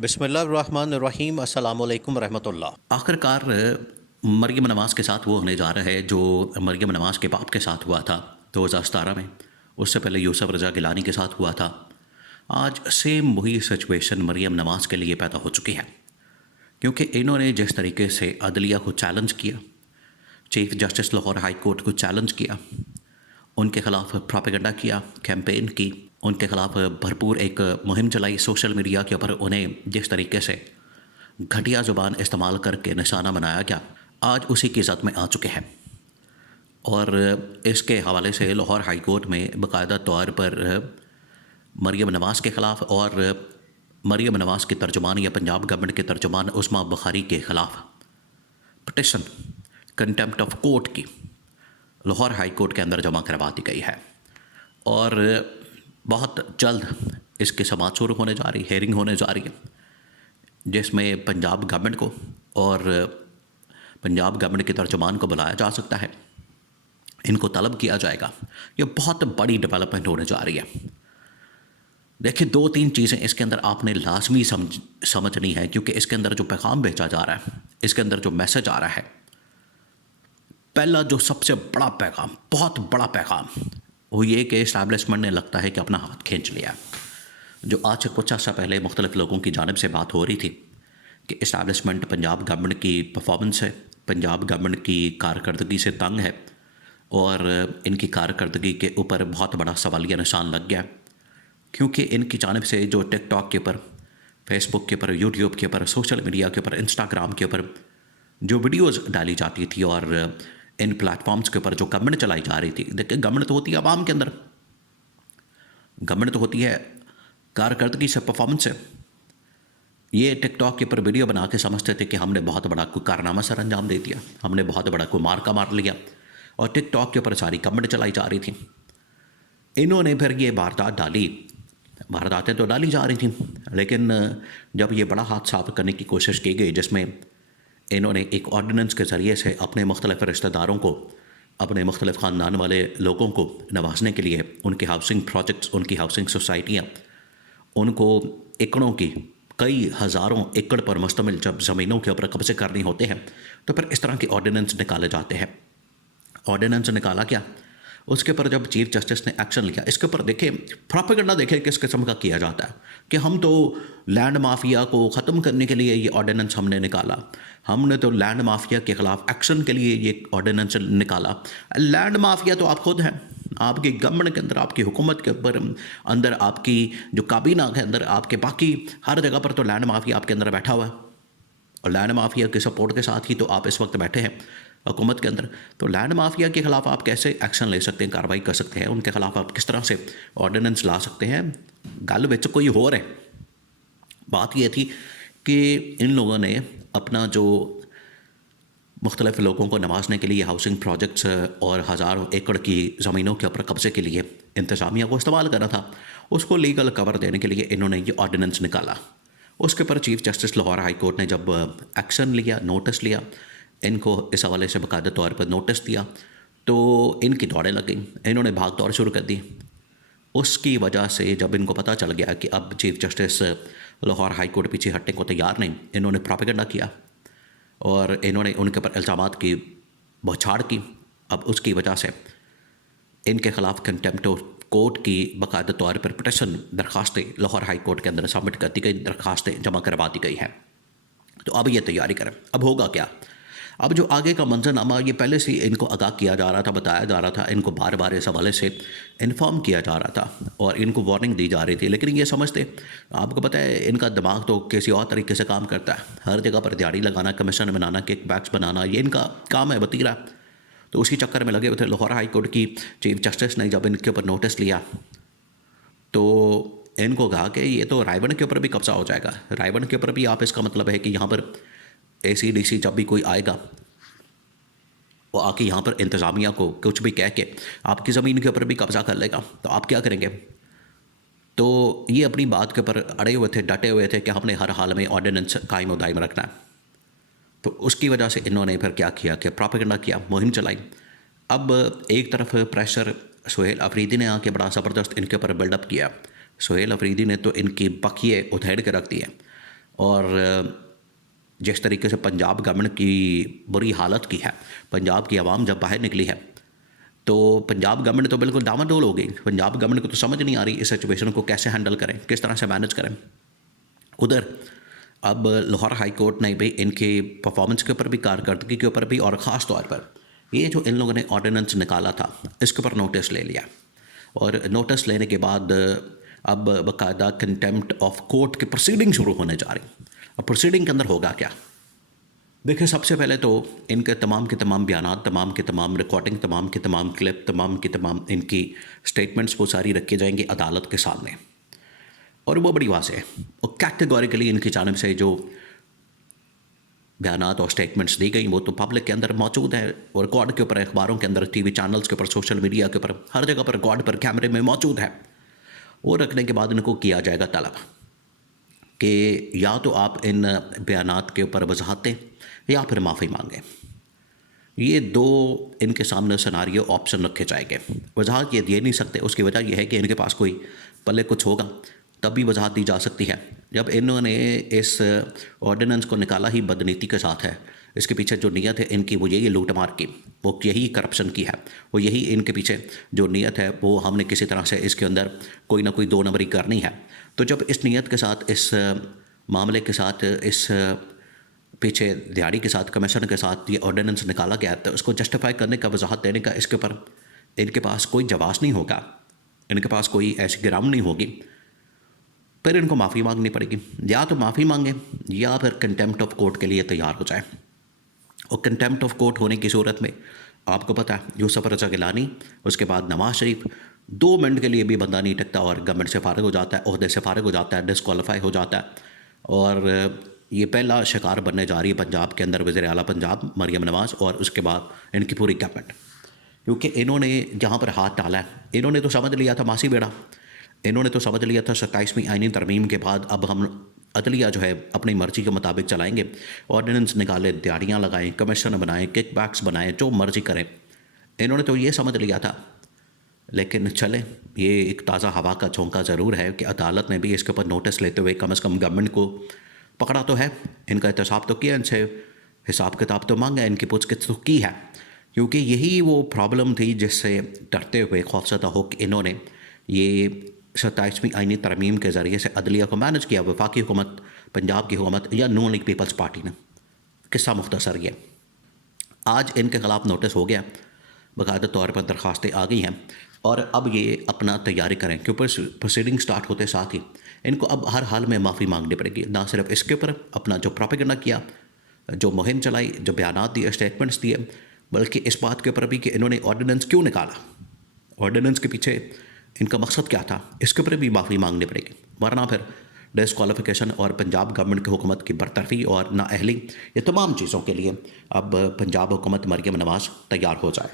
बिस्मिल्लाहिर्रहमानिर्रहीम अस्सलामु अलैकुम रहमतुल्लाह। आखिरकार मरियम नवाज़ के साथ वो होने जा रहा है जो मरियम नवाज़ के बाप के साथ हुआ था 2017 में। उससे पहले यूसुफ रज़ा गिलानी के साथ हुआ था। आज सेम वही सिचुएशन मरियम नवाज़ के लिए पैदा हो चुकी है, क्योंकि इन्होंने जिस तरीके से अदलिया को चैलेंज किया, chief justice Lahore high court को चैलेंज किया, उनके खिलाफ प्रोपेगेंडा किया, कैंपेन की, उनके खिलाफ भरपूर एक मुहिम चलाई सोशल मीडिया के ऊपर, उन्हें जिस तरीके से घटिया ज़ुबान इस्तेमाल करके निशाना बनाया गया, आज उसी की ज़द में आ चुके हैं। और इसके हवाले से लाहौर हाई कोर्ट में बाकायदा तौर पर मरियम नवाज़ के ख़िलाफ़ और मरियम नवाज़ की तर्जुमान या पंजाब गवर्नमेंट के तर्जुमान उस्मा बुखारी के ख़िलाफ़ पटिशन कंटेम्प्ट ऑफ कोर्ट की लाहौर हाई कोर्ट के अंदर जमा करवा दी गई है। और बहुत जल्द इसकी समाअत शुरू होने जा रही, हेयरिंग होने जा रही है, जिसमें पंजाब गवर्नमेंट को और पंजाब गवर्नमेंट के तर्जुमान को बुलाया जा सकता है, इनको तलब किया जाएगा। ये बहुत बड़ी डेवलपमेंट होने जा रही है। देखिए, 2-3 चीज़ें इसके अंदर आपने लाजमी समझनी है, क्योंकि इसके अंदर जो पैगाम भेजा जा रहा है, इसके अंदर जो मैसेज आ रहा है, पहला जो सबसे बड़ा पैगाम, बहुत बड़ा पैगाम, वो ये कि इस्टेब्लिशमेंट ने लगता है कि अपना हाथ खींच लिया। जो आज से कुछ अर्सा पहले मुख्तलिफ लोगों की जानिब से बात हो रही थी कि इस्टेब्लिशमेंट पंजाब गवर्नमेंट की परफॉर्मेंस है, पंजाब गवर्नमेंट की कारकर्दगी से तंग है और इनकी कारकर्दगी के ऊपर बहुत बड़ा सवालिया निशान लग गया, क्योंकि इनकी जानिब से जो टिकटॉक के ऊपर, फेसबुक के ऊपर, यूट्यूब के ऊपर, सोशल मीडिया के ऊपर, इंस्टाग्राम के ऊपर जो वीडियोज़ डाली जाती थी और इन प्लेटफॉर्म्स के ऊपर जो गवर्नमेंट चलाई जा रही थी। देखिए, गवर्नमेंट तो होती है आवाम के अंदर, गवर्नमेंट तो होती है कारकर्दगी से, परफॉर्मेंस से। ये टिकटॉक के ऊपर वीडियो बना के समझते थे कि हमने बहुत बड़ा कोई कारनामा सर अंजाम दे दिया, हमने बहुत बड़ा कोई मार्का मार लिया, और टिकटॉक के ऊपर सारी गवर्नमेंट चलाई जा रही थी। इन्होंने फिर ये वारदात डाली, वारदातें तो डाली जा रही थी, लेकिन जब ये बड़ा हाथ साफ करने की कोशिश की गई, जिसमें इन्होंने एक ऑर्डिनेंस के ज़रिए से अपने मुख्तलिफ रिश्तेदारों को, अपने मुख्तलिफ ख़ानदान वाले लोगों को नवाजने के लिए उनके हाउसिंग प्रोजेक्ट्स, उनकी हाउसिंग सोसाइटियाँ, उनको एकड़ों की, कई हज़ारों एकड़ पर मुश्तमिल जब ज़मीनों के ऊपर कब्ज़े करने होते हैं, तो फिर इस तरह के ऑर्डिनेंस निकाले जाते हैं। ऑर्डिनेंस निकाला क्या, उसके ऊपर जब चीफ जस्टिस ने एक्शन लिया, इसके ऊपर देखें प्रोपेगेंडा, देखें किस किस्म का किया जाता है कि हम तो लैंड माफिया को ख़त्म करने के लिए ये ऑर्डिनेंस हमने निकाला, हमने तो लैंड माफिया के ख़िलाफ़ एक्शन के लिए ये ऑर्डिनेंस निकाला। लैंड माफिया तो आप खुद हैं, आपकी गवर्नमेंट के अंदर, आपकी हुकूमत के ऊपर अंदर, आपकी जो काबीना के अंदर, आपके बाकी हर जगह पर तो लैंड माफिया आपके अंदर बैठा हुआ है, और लैंड माफिया के सपोर्ट के साथ ही तो आप इस वक्त बैठे हैं हुकूमत के अंदर। तो लैंड माफिया के ख़िलाफ़ आप कैसे एक्शन ले सकते हैं, कार्रवाई कर सकते हैं, उनके ख़िलाफ़ आप किस तरह से ऑर्डिनेंस ला सकते हैं। गल विच कोई होर है। बात यह थी कि इन लोगों ने अपना जो मुख्तलिफ लोगों को नवाजने के लिए हाउसिंग प्रोजेक्ट्स और हज़ारों एकड़ की ज़मीनों के ऊपर कब्ज़े के लिए इंतज़ामिया को इस्तेमाल करना था, उसको लीगल कवर देने के लिए इन्होंने ये ऑर्डिनेंस निकाला। उसके ऊपर chief justice Lahore high court ने जब एक्शन लिया, नोटिस लिया, इनको इस हवाले से बाकायदा तौर पर नोटिस दिया, तो इनकी दौड़ें लग गई, इन्होंने भाग दौड़ शुरू कर दी। उसकी वजह से जब इनको पता चल गया कि अब chief justice Lahore high court पीछे हटने को तैयार नहीं, इन्होंने प्रोपेगेंडा किया और इन्होंने उनके ऊपर इल्ज़ामात की बौछार की। अब उसकी वजह से इनके ख़िलाफ़ कंटेम्प्ट ऑफ कोर्ट की बाकायदा तौर पर पटिशन, दरखास्तें लाहौर हाई कोर्ट के अंदर सबमिट कर दी गई, दरखास्तें जमा करवा दी गई हैं। तो अब ये तैयारी करें। अब होगा क्या, अब जो आगे का मंजरनामा, ये पहले से इनको आगाह किया जा रहा था, बताया जा रहा था, इनको बार बार इस हवाले से इन्फॉर्म किया जा रहा था और इनको वार्निंग दी जा रही थी, लेकिन ये समझते, आपको पता है इनका दिमाग तो किसी और तरीके से काम करता है। हर जगह पर दिहाड़ी लगाना, कमीशन बनाना, किक बैक्स बनाना, ये इनका काम है, वतीरा। तो उसी चक्कर में लगे हुए थे। लाहौर हाई कोर्ट की चीफ जस्टिस ने जब इनके ऊपर नोटिस लिया, तो इनको कहा कि ये तो रायबन के ऊपर भी कब्जा हो जाएगा, रायबन के ऊपर भी आप, इसका मतलब है कि यहाँ पर ACDC जब भी कोई आएगा, वो आके यहाँ पर इंतज़ामिया को कुछ भी कह के आपकी ज़मीन के ऊपर भी कब्ज़ा कर लेगा, तो आप क्या करेंगे। तो ये अपनी बात के ऊपर अड़े हुए थे, डटे हुए थे कि हमने हर हाल में ऑर्डिनेंस कायम दायम रखना है। तो उसकी वजह से इन्होंने फिर क्या किया कि प्रोपेगेंडा किया, मुहिम चलाई। अब एक तरफ प्रेशर सुहेल अफरीदी ने आके बड़ा ज़बरदस्त इनके ऊपर बिल्डअप किया। सुहेल अफरीदी ने तो इनकी बखिए उधेड़ के रख दिए और जिस तरीके से पंजाब गवर्नमेंट की बुरी हालत की है, पंजाब की आवाम जब बाहर निकली है तो पंजाब गवर्नमेंट तो बिल्कुल डामाडोल हो गई। पंजाब गवर्नमेंट को तो समझ नहीं आ रही इस सिचुएशन को कैसे हैंडल करें, किस तरह से मैनेज करें। उधर अब लाहौर हाई कोर्ट ने भी इनके परफॉर्मेंस के ऊपर भी, कारकर्दगी के ऊपर भी, और ख़ास तौर पर ये जो इन लोगों ने ऑर्डिनेंस निकाला था इसके ऊपर नोटिस ले लिया। और नोटिस लेने के बाद अब बाकायदा कंटेम्प्ट ऑफ कोर्ट की प्रोसीडिंग शुरू होने जा रही। अब प्रोसीडिंग के अंदर होगा क्या? देखिए, सबसे पहले तो इनके तमाम के तमाम बयानात, तमाम के तमाम रिकॉर्डिंग, तमाम के तमाम क्लिप, तमाम की तमाम इनकी स्टेटमेंट्स वो सारी रखी जाएंगी अदालत के सामने। और वो बड़ी वाज़ेह है, और कैटेगोरिकली इनकी जानिब से जो बयानात और स्टेटमेंट्स दी गई वो तो पब्लिक के अंदर मौजूद है, और रिकॉर्ड के ऊपर, अखबारों के अंदर, टीवी चैनल्स के ऊपर, सोशल मीडिया के ऊपर, हर जगह पर रिकॉर्ड पर, कैमरे में मौजूद है। वो रखने के बाद इनको किया जाएगा तलब कि या तो आप इन बयानात के ऊपर वजाहत दें या फिर माफ़ी मांगें। ये दो इनके सामने सिनारियो ऑप्शन रखे जाएंगे। वजाहत ये दे नहीं सकते, उसकी वजह यह है कि इनके पास कोई पल्ले कुछ होगा तब भी वजाहत दी जा सकती है। जब इन्होंने इस ऑर्डिनेंस को निकाला ही बदनीति के साथ है, इसके पीछे जो नीयत है इनकी वो यही लूट मार की, वो यही करप्शन की है, वो यही इनके पीछे जो नीयत है वो हमने किसी तरह से इसके अंदर कोई ना कोई दो नंबरी करनी है। तो जब इस नीयत के साथ, इस मामले के साथ, इस पीछे दिहाड़ी के साथ, कमीशन के साथ ये ऑर्डिनेंस निकाला गया, तो उसको जस्टिफाई करने का, वजाहत देने का इसके ऊपर इनके पास कोई जवाब नहीं होगा, इनके पास कोई ऐसी ग्राउंड नहीं होगी, फिर इनको माफ़ी मांगनी पड़ेगी। या तो माफ़ी मांगें या फिर कंटेम्प्ट ऑफ कोर्ट के लिए तैयार हो जाए। और कंटेम्प्ट ऑफ कोर्ट होने की सूरत में आपको पता है, यूसुफ रज़ा गिलानी, उसके बाद नवाज शरीफ, 2 मिनट के लिए भी बंदा नहीं टिकता और गवर्नमेंट से फारिग हो जाता है, ओहदे से फारिग हो जाता है, डिस्क्वालीफाई हो जाता है। और ये पहला शिकार बनने जा रही है पंजाब के अंदर वज़ीर आला पंजाब मरियम नवाज़ और उसके बाद इनकी पूरी गवर्नमेंट, क्योंकि इन्होंने जहाँ पर हाथ डाला है, इन्होंने तो समझ लिया था मासी बेड़ा, इन्होंने तो समझ लिया था 27वीं आईनी तरमीम के बाद अब हम अदलिया जो है अपनी मर्ज़ी के मुताबिक चलाएंगे, ऑर्डिनेंस निकालें, दिहाड़ियाँ लगाएं, कमीशन बनाएं, किक बैक्स बनाएं, जो मर्ज़ी करें। इन्होंने तो ये समझ लिया था। लेकिन चलें, ये एक ताज़ा हवा का झोंका ज़रूर है कि अदालत ने भी इसके ऊपर नोटिस लेते हुए कम से कम गवर्नमेंट को पकड़ा तो है, इनका एहतसाब तो किया, इनसे हिसाब किताब तो मांगा, इनकी पूछगिछ तो की है। क्योंकि यही वो प्रॉब्लम थी जिससे डरते हुए, खौफजदा होकर इन्होंने ये 27वीं आईनी तरमीम के ज़रिए से अदलिया को मैनेज किया। वफाकी हुकूमत, पंजाब की हुकूमत या नून लीग पीपल्स पार्टी ने। किस्सा मुख्तसर ये, आज इनके ख़िलाफ़ नोटिस हो गया, बाकायदा तौर पर दरख्वास्तें आ गई हैं और अब ये अपना तैयारी करें, क्योंकि प्रोसीडिंग स्टार्ट होते साथ ही इनको अब हर हाल में माफ़ी मांगनी पड़ेगी। ना सिर्फ इसके ऊपर अपना जो प्रोपेगेंडा किया, जो मुहिम चलाई, जो बयानात दिए, स्टेटमेंट्स दिए, बल्कि इस बात के ऊपर भी कि इन्होंने ऑर्डिनेंस क्यों निकाला, ऑर्डिनेंस के पीछे इनका मकसद क्या था, इसके ऊपर भी माफ़ी मांगनी पड़ेगी। वरना फिर डिस्क्वालिफिकेशन और पंजाब गवर्नमेंट की हुकूमत की बरतरफी और नाअहली, ये तमाम चीज़ों के लिए अब पंजाब हुकूमत मरियम नवाज़ तैयार हो जाए।